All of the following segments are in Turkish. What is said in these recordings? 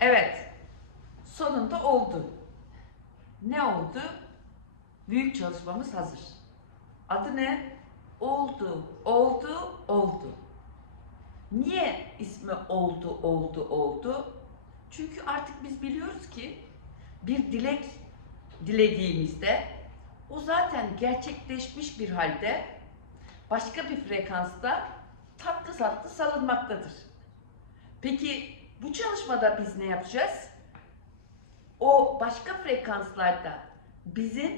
Evet. Sonunda oldu. Ne oldu? Büyük çalışmamız hazır. Adı ne? Oldu, oldu, oldu. Niye ismi oldu, oldu, oldu? Çünkü artık biz biliyoruz ki bir dilek dilediğimizde o zaten gerçekleşmiş bir halde başka bir frekansta tatlı tatlı salınmaktadır. Peki bu çalışmada biz ne yapacağız? O başka frekanslarda bizim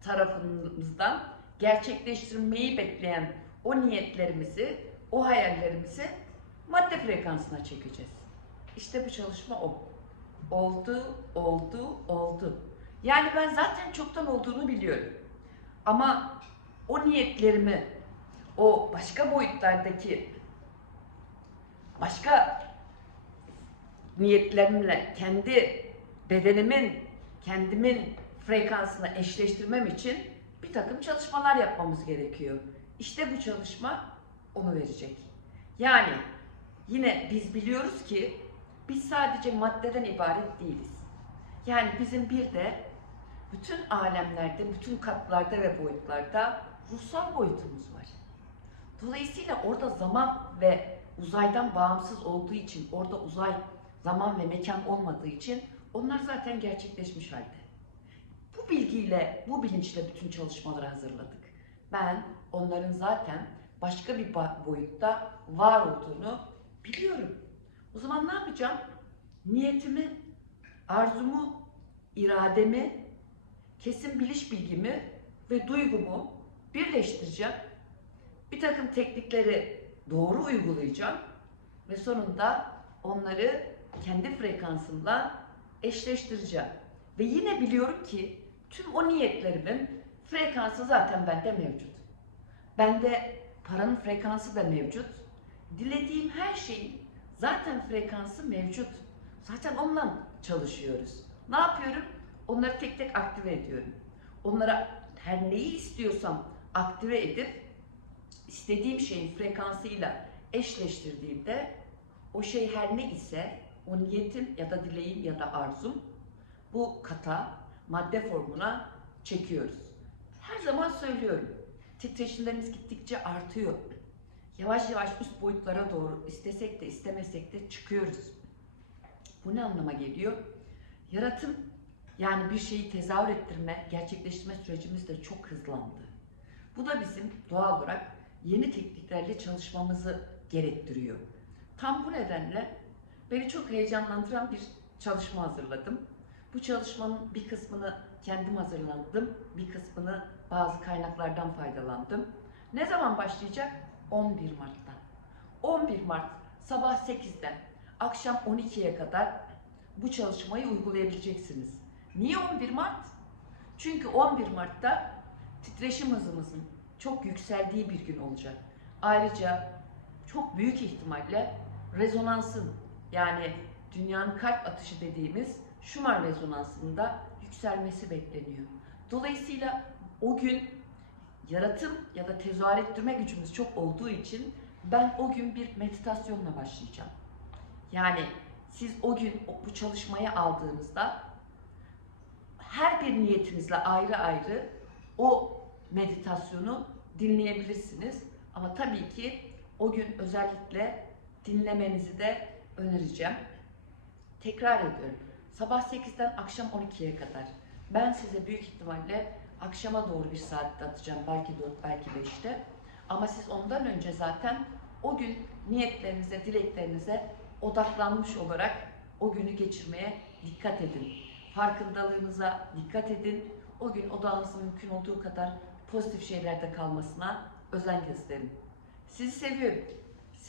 tarafımızdan gerçekleştirmeyi bekleyen o niyetlerimizi, o hayallerimizi madde frekansına çekeceğiz. İşte bu çalışma o. Oldu, oldu, oldu. Yani ben zaten çoktan olduğunu biliyorum. Ama o niyetlerimi, o başka boyutlardaki başka niyetlerimle kendi bedenimin, kendimin frekansına eşleştirmem için bir takım çalışmalar yapmamız gerekiyor. İşte bu çalışma onu verecek. Yani yine biz biliyoruz ki biz sadece maddeden ibaret değiliz. Yani bizim bir de bütün alemlerde, bütün katlarda ve boyutlarda ruhsal boyutumuz var. Dolayısıyla orada zaman ve uzaydan bağımsız olduğu için, orada uzay, zaman ve mekan olmadığı için onlar zaten gerçekleşmiş halde. Bu bilgiyle, bu bilinçle bütün çalışmaları hazırladık. Ben onların zaten başka bir boyutta var olduğunu biliyorum. O zaman ne yapacağım? Niyetimi, arzumu, irademi, kesin biliş bilgimi ve duygumu birleştireceğim. Bir takım teknikleri doğru uygulayacağım ve sonunda onları kendi frekansımla eşleştireceğim. Ve yine biliyorum ki tüm o niyetlerimin frekansı zaten bende mevcut. Bende paranın frekansı da mevcut. Dilediğim her şeyin zaten frekansı mevcut. Zaten onunla çalışıyoruz. Ne yapıyorum? Onları tek tek aktive ediyorum. Onlara her neyi istiyorsam aktive edip istediğim şeyin frekansıyla eşleştirdiğimde o şey her ne ise o niyetim ya da dileğim ya da arzum bu kata madde formuna çekiyoruz. Her zaman söylüyorum. Titreşimlerimiz gittikçe artıyor. Yavaş yavaş üst boyutlara doğru istesek de istemesek de çıkıyoruz. Bu ne anlama geliyor? Yaratım yani bir şeyi tezahür ettirme, gerçekleştirme sürecimiz de çok hızlandı. Bu da bizim doğal olarak yeni tekniklerle çalışmamızı gerektiriyor. Tam bu nedenle beni çok heyecanlandıran bir çalışma hazırladım. Bu çalışmanın bir kısmını kendim hazırladım, bir kısmını bazı kaynaklardan faydalandım. Ne zaman başlayacak? 11 Mart'ta. 11 Mart sabah 8'den akşam 12'ye kadar bu çalışmayı uygulayabileceksiniz. Niye 11 Mart? Çünkü 11 Mart'ta titreşim hızımızın çok yükseldiği bir gün olacak. Ayrıca çok büyük ihtimalle rezonansın yani dünyanın kalp atışı dediğimiz Schumann rezonansında yükselmesi bekleniyor. Dolayısıyla o gün yaratım ya da tezahür ettirme gücümüz çok olduğu için ben o gün bir meditasyonla başlayacağım. Yani siz o gün bu çalışmayı aldığınızda her bir niyetinizle ayrı ayrı o meditasyonu dinleyebilirsiniz. Ama tabii ki o gün özellikle dinlemenizi de önereceğim. Tekrar ediyorum. Sabah 8'den akşam 12'ye kadar. Ben size büyük ihtimalle akşama doğru bir saatte atacağım. Belki 4, belki 5'te. Ama siz ondan önce zaten o gün niyetlerinize, dileklerinize odaklanmış olarak o günü geçirmeye dikkat edin. Farkındalığınıza dikkat edin. O gün odağınızın mümkün olduğu kadar pozitif şeylerde kalmasına özen gösterin. Sizi seviyorum.